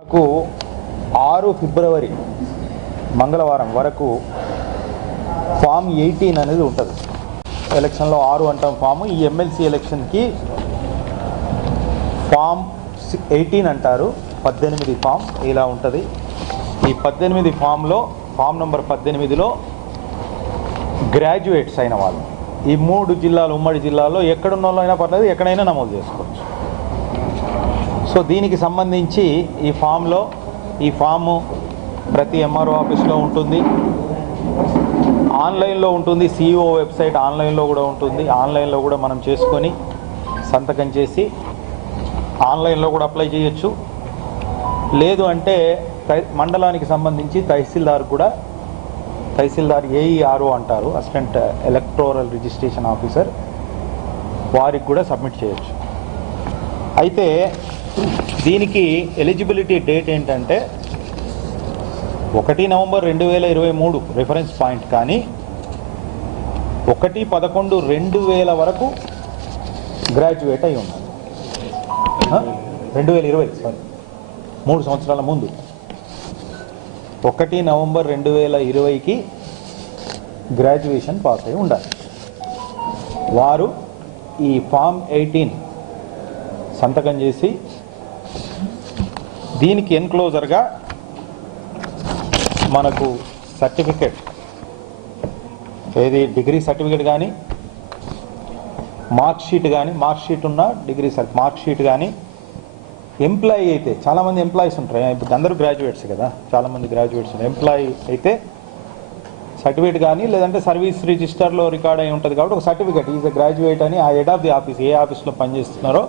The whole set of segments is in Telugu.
మనకు ఆరు ఫిబ్రవరి మంగళవారం వరకు ఫామ్ ఎయిటీన్ అనేది ఉంటుంది. ఎలక్షన్లో ఆరు అంటాం ఫామ్. ఈ ఎమ్మెల్సీ ఎలక్షన్కి ఫామ్ ఎయిటీన్ అంటారు. పద్దెనిమిది ఫామ్ ఇలా ఉంటుంది. ఈ పద్దెనిమిది ఫామ్లో ఫామ్ నెంబర్ పద్దెనిమిదిలో గ్రాడ్యుయేట్స్ అయిన వాళ్ళు. ఈ మూడు జిల్లాలు ఉమ్మడి జిల్లాలో ఎక్కడున్న వాళ్ళు అయినా పర్లేదు ఎక్కడైనా నమోదు చేసుకోవచ్చు. సో దీనికి సంబంధించి ఈ ఫామ్లో ఈ ఫాము ప్రతి ఎంఆర్ఓ ఆఫీస్లో ఉంటుంది. ఆన్లైన్లో ఉంటుంది సిఇఓ వెబ్సైట్ ఆన్లైన్లో కూడా ఉంటుంది. ఆన్లైన్లో కూడా మనం చేసుకొని సంతకం చేసి ఆన్లైన్లో కూడా అప్లై చేయొచ్చు. లేదు అంటే మండలానికి సంబంధించి తహసీల్దార్ కూడా తహసీల్దార్ ఏఈఆర్ఓ అంటారు అసిస్టెంట్ ఎలక్టోరల్ రిజిస్ట్రేషన్ ఆఫీసర్ వారికి కూడా సబ్మిట్ చేయొచ్చు. అయితే దీనికి ఎలిజిబిలిటీ డేట్ ఏంటంటే ఒకటి నవంబర్ రెండు వేల ఇరవై మూడు రిఫరెన్స్ పాయింట్ కానీ ఒకటి పదకొండు రెండు వేల వరకు గ్రాడ్యుయేట్ అయి ఉన్నారు రెండు వేల ఇరవై సారీ మూడు సంవత్సరాల ముందు. ఒకటి నవంబర్ రెండు వేల ఇరవైకి గ్రాడ్యుయేషన్ పాస్ అయి ఉండాలి. వారు ఈ ఫామ్ ఎయిటీన్ సంతకం చేసి దీనికి ఎన్క్లోజర్గా మనకు సర్టిఫికెట్ ఏది డిగ్రీ సర్టిఫికెట్ కానీ మార్క్ షీట్ కానీ మార్క్ షీట్ ఉన్న డిగ్రీ సర్ మార్క్ షీట్ కానీ ఎంప్లాయీ అయితే చాలామంది ఎంప్లాయీస్ ఉంటారు. ఇప్పుడు అందరూ గ్రాడ్యుయేట్స్ కదా. చాలామంది గ్రాడ్యుయేట్స్ ఎంప్లాయీ అయితే సర్టిఫికేట్ కానీ లేదంటే సర్వీస్ రిజిస్టర్లో రికార్డ్ అయి ఉంటుంది కాబట్టి ఒక సర్టిఫికేట్ ఈజ్ గ్రాడ్యుయేట్ అని ఆ హెడ్ ఆఫ్ ది ఆఫీస్ ఏ ఆఫీస్లో పనిచేస్తున్నారో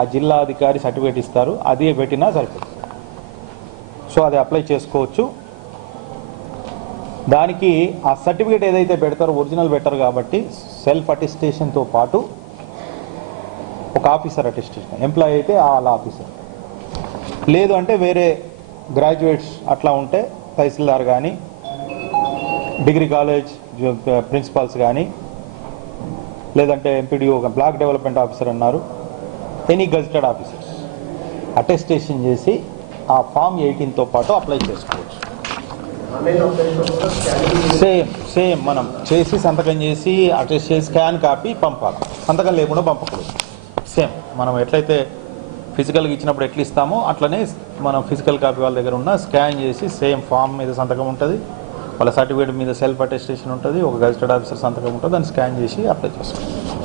ఆ జిల్లా అధికారి సర్టిఫికేట్ ఇస్తారు అది పెట్టినా సరిపోతుంది. సో అది అప్లై చేసుకోవచ్చు. దానికి ఆ సర్టిఫికేట్ ఏదైతే పెడతారో ఒరిజినల్ బెటర్ కాబట్టి సెల్ఫ్ అటెస్టేషన్తో పాటు ఒక ఆఫీసర్ అటెస్టేషన్ ఎంప్లాయీ అయితే వాళ్ళ ఆఫీసర్. లేదు అంటే వేరే గ్రాడ్యుయేట్స్ అట్లా ఉంటే తహసీల్దార్ కానీ డిగ్రీ కాలేజ్ ప్రిన్సిపాల్స్ కానీ లేదంటే M P D O block development officer అన్నారు. ఎనీ గజిటెడ్ ఆఫీసర్స్ అటెస్టేషన్ చేసి ఆ ఫామ్ ఎయిటీన్తో పాటు అప్లై చేసుకోవచ్చు. సేమ్ సేమ్ మనం చేసి సంతకం చేసి అటెస్ట్ చేసి స్కాన్ కాపీ పంపాలి. సంతకం లేకుండా పంపకూడదు. సేమ్ మనం ఎట్లయితే ఫిజికల్గా ఇచ్చినప్పుడు ఎట్లా ఇస్తామో అట్లనే మనం ఫిజికల్ కాపీ వాళ్ళ దగ్గర ఉన్న స్కాన్ చేసి సేమ్ ఫామ్ మీద సంతకం ఉంటుంది. వాళ్ళ సర్టిఫికేట్ మీద సెల్ఫ్ అటెస్టేషన్ ఉంటుంది. ఒక గజిటెడ్ ఆఫీసర్ సంతకం ఉంటుంది. దాన్ని స్కాన్ చేసి అప్లై చేసుకోండి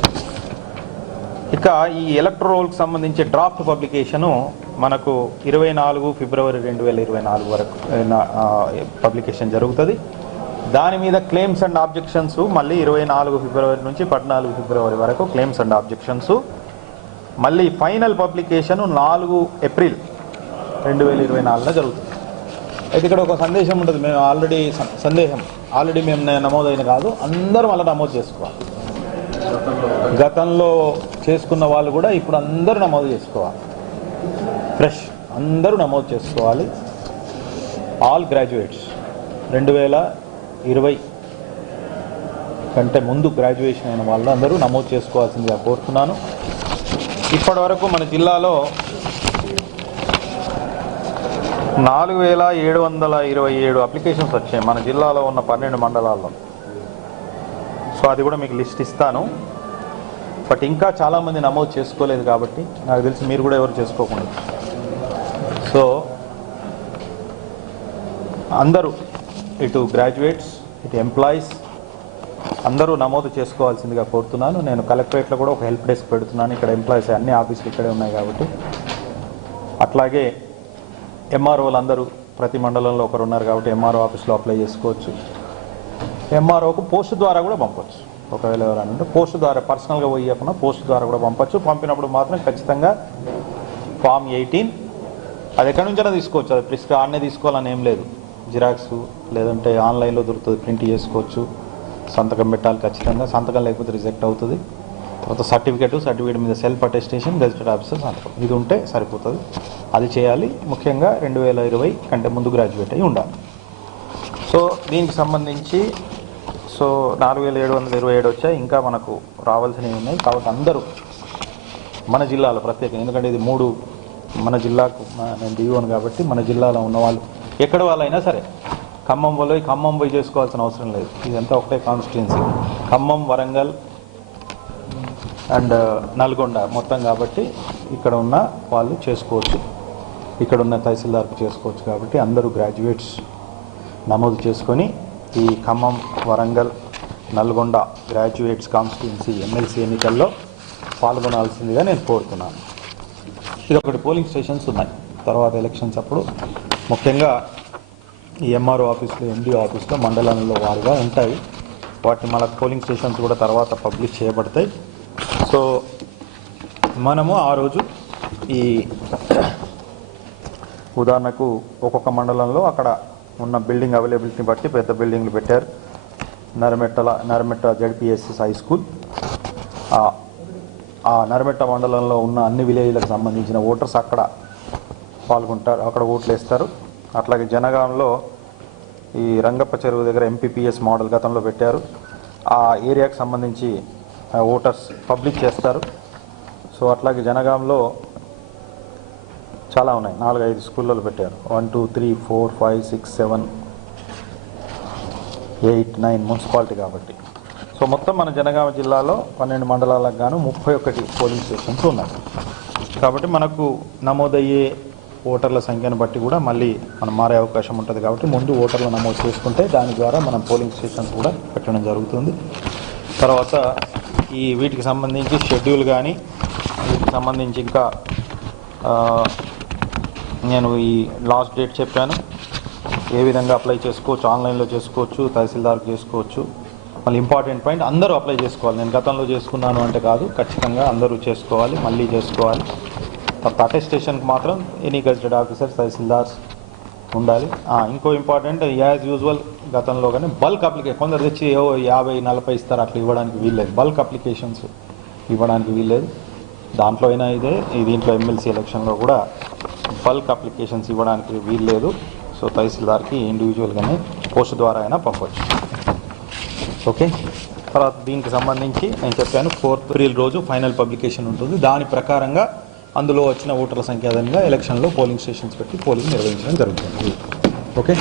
ఇక ఈ ఎలక్ట్రోల్కి సంబంధించి డ్రాఫ్ట్ పబ్లికేషను మనకు ఇరవై నాలుగు ఫిబ్రవరి రెండు వేల ఇరవై నాలుగు వరకు పబ్లికేషన్ జరుగుతుంది. దాని మీద క్లెయిమ్స్ అండ్ ఆబ్జెక్షన్స్ మళ్ళీ ఇరవై నాలుగు ఫిబ్రవరి నుంచి పద్నాలుగు ఫిబ్రవరి వరకు క్లెయిమ్స్ అండ్ ఆబ్జెక్షన్స్ మళ్ళీ ఫైనల్ పబ్లికేషన్ నాలుగు ఏప్రిల్ రెండు వేల ఇరవై నాలుగున జరుగుతుంది. అయితే ఇక్కడ ఒక సందేశం ఉంటుంది మేము ఆల్రెడీ సందేహం. ఆల్రెడీ మేము నమోదైన కాదు అందరూ మళ్ళీ నమోదు చేసుకోవాలి. గతంలో చేసుకున్న వాళ్ళు కూడా ఇప్పుడు అందరూ నమోదు చేసుకోవాలి. ఫ్రెష్ అందరూ నమోదు చేసుకోవాలి. ఆల్ గ్రాడ్యుయేట్స్ రెండు వేల ఇరవై కంటే ముందు గ్రాడ్యుయేషన్ అయిన వాళ్ళు అందరూ నమోదు చేసుకోవాల్సిందిగా కోరుతున్నాను. ఇప్పటి వరకు మన జిల్లాలో నాలుగు వేల ఏడు వందల ఇరవై ఏడు అప్లికేషన్స్ వచ్చాయి. మన జిల్లాలో ఉన్న పన్నెండు మండలాల్లో. సో అది కూడా మీకు లిస్ట్ ఇస్తాను. బట్ ఇంకా చాలామంది నమోదు చేసుకోలేదు కాబట్టి నాకు తెలిసి మీరు కూడా ఎవరు చేసుకోకుండా. సో అందరూ ఇటు గ్రాడ్యుయేట్స్ ఇటు ఎంప్లాయీస్ అందరూ నమోదు చేసుకోవాల్సిందిగా కోరుతున్నాను. నేను కలెక్టరేట్లో కూడా ఒక హెల్ప్ డెస్క్ పెడుతున్నాను. ఇక్కడ ఎంప్లాయీస్ అన్ని ఆఫీసులు ఇక్కడే ఉన్నాయి కాబట్టి. అట్లాగే ఎంఆర్ఓలు అందరూ ప్రతి మండలంలో ఒకరు ఉన్నారు కాబట్టి ఎంఆర్ఓ ఆఫీస్లో అప్లై చేసుకోవచ్చు. ఎంఆర్ఓకు పోస్ట్ ద్వారా కూడా పంపొచ్చు. ఒకవేళ ఎవరైనా ఉంటే పోస్ట్ ద్వారా పర్సనల్గా పోయకుండా పోస్ట్ ద్వారా కూడా పంపొచ్చు. పంపినప్పుడు మాత్రం ఖచ్చితంగా ఫామ్ ఎయిటీన్. అది ఎక్కడి నుంచైనా తీసుకోవచ్చు. అది ప్రిస్క్ ఆడనే తీసుకోవాలని ఏం లేదు. జిరాక్స్ లేదంటే ఆన్లైన్లో దొరుకుతుంది ప్రింట్ చేసుకోవచ్చు. సంతకం పెట్టాలి ఖచ్చితంగా. సంతకం లేకపోతే రిజెక్ట్ అవుతుంది. తర్వాత సర్టిఫికేట్ సర్టిఫికేట్ మీద సెల్ఫ్ అటెస్టేషన్ గెజిటెడ్ ఆఫీసర్ సంతకం. ఇది ఉంటే సరిపోతుంది. అది చేయాలి. ముఖ్యంగా రెండు వేల ఇరవై కంటే ముందు గ్రాడ్యుయేట్ అయి ఉండాలి. సో దీనికి సంబంధించి సో నాలుగు వేల ఏడు వందల ఇరవై ఏడు వచ్చాయి. ఇంకా మనకు రావాల్సినవి ఉన్నాయి. కాబట్టి అందరూ మన జిల్లాలో ప్రత్యేకంగా ఎందుకంటే ఇది మూడు మన జిల్లాకు నేను దిగువను కాబట్టి మన జిల్లాలో ఉన్న వాళ్ళు ఎక్కడ వాళ్ళైనా సరే ఖమ్మం వాళ్ళు ఖమ్మం పోయి చేసుకోవాల్సిన అవసరం లేదు. ఇదంతా ఒకటే constituency Khammam Warangal and uh, Nalgonda మొత్తం కాబట్టి ఇక్కడ ఉన్న వాళ్ళు చేసుకోవచ్చు. ఇక్కడ ఉన్న తహసీల్దార్కు చేసుకోవచ్చు కాబట్టి అందరూ గ్రాడ్యుయేట్స్ నమోదు చేసుకొని ఈ Khammam Warangal Nalgonda graduates constituency M L C ఎన్నికల్లో పాల్గొనాల్సిందిగా నేను కోరుతున్నాను. ఇది ఒకటి పోలింగ్ స్టేషన్స్ ఉన్నాయి. తర్వాత ఎలక్షన్స్ అప్పుడు ముఖ్యంగా ఈ ఎంఆర్ఓ ఆఫీసులు ఎండిఓ ఆఫీసులో మండలంలో వారుగా ఉంటాయి. వాటిని మన పోలింగ్ స్టేషన్స్ కూడా తర్వాత పబ్లిష్ చేయబడతాయి. సో మనము ఆ రోజు ఈ ఉదాహరణకు ఒక్కొక్క మండలంలో అక్కడ ఉన్న బిల్డింగ్ అవైలబిలిటీని బట్టి పెద్ద బిల్డింగ్లు పెట్టారు. నరమెట్టల Narmetta Z P S S high school. ఆ- నరమెట్ట మండలంలో ఉన్న అన్ని విలేజ్లకు సంబంధించిన ఓటర్స్ అక్కడ పాల్గొంటారు అక్కడ ఓట్లు వేస్తారు. అట్లాగే జనగాంలో ఈ రంగప్ప చెరువు దగ్గర ఎంపీపీఎస్ మోడల్ గతంలో పెట్టారు. ఆ ఏరియాకు సంబంధించి ఓటర్స్ పబ్లిక్ చేస్తారు. సో అట్లాగే జనగాంలో చాలా ఉన్నాయి. నాలుగు ఐదు స్కూళ్ళలో పెట్టారు. One two three four five six seven eight nine municipality కాబట్టి. సో మొత్తం మన జనగామ జిల్లాలో పన్నెండు మండలాలకు గాను ముప్పై ఒకటి పోలింగ్ స్టేషన్స్ ఉన్నాయి. కాబట్టి మనకు నమోదయ్యే ఓటర్ల సంఖ్యను బట్టి కూడా మళ్ళీ మనం మారే అవకాశం ఉంటుంది కాబట్టి ముందు ఓటర్లు నమోదు చేసుకుంటే దాని ద్వారా మనం పోలింగ్ స్టేషన్స్ కూడా పెట్టడం జరుగుతుంది. తర్వాత ఈ వీటికి సంబంధించి షెడ్యూల్ కానీ వీటికి సంబంధించి ఇంకా నేను ఈ లాస్ట్ డేట్ చెప్పాను. ఏ విధంగా అప్లై చేసుకోవచ్చు ఆన్లైన్లో చేసుకోవచ్చు తహసీల్దార్కి చేసుకోవచ్చు. మళ్ళీ ఇంపార్టెంట్ పాయింట్ అందరూ అప్లై చేసుకోవాలి. నేను గతంలో చేసుకున్నాను అంటే కాదు ఖచ్చితంగా అందరూ చేసుకోవాలి మళ్ళీ చేసుకోవాలి. తర్వాత అటెస్టేషన్కి మాత్రం ఎనీ గజెడ్ ఆఫీసర్స్ తహసీల్దార్స్ ఉండాలి. ఇంకో ఇంపార్టెంట్ యాజ్ యూజువల్ గతంలో కానీ బల్క్ అప్లికేషన్ కొందరు తెచ్చి ఏవో యాభై నలభై ఇస్తారు అట్లా ఇవ్వడానికి వీల్లేదు. బల్క్ అప్లికేషన్స్ ఇవ్వడానికి వీల్లేదు. దాంట్లో అయినా ఇదే దీంట్లో ఎమ్మెల్సీ ఎలక్షన్లో కూడా బల్క్ అప్లికేషన్స్ ఇవ్వడానికి వీలు లేదు సో తహసీల్దార్కి ఇండివిజువల్గానే పోస్ట్ ద్వారా అయినా పంపవచ్చు ఓకే? తర్వాత దీనికి సంబంధించి నేను చెప్పాను ఫోర్త్ ఏప్రిల్ రోజు ఫైనల్ పబ్లికేషన్ ఉంటుంది. దాని ప్రకారంగా అందులో వచ్చిన ఓటర్ల సంఖ్య ఆధారంగా ఎలక్షన్లో పోలింగ్ స్టేషన్స్ పెట్టి పోలింగ్ నిర్వహించడం జరుగుతుంది. ఓకే?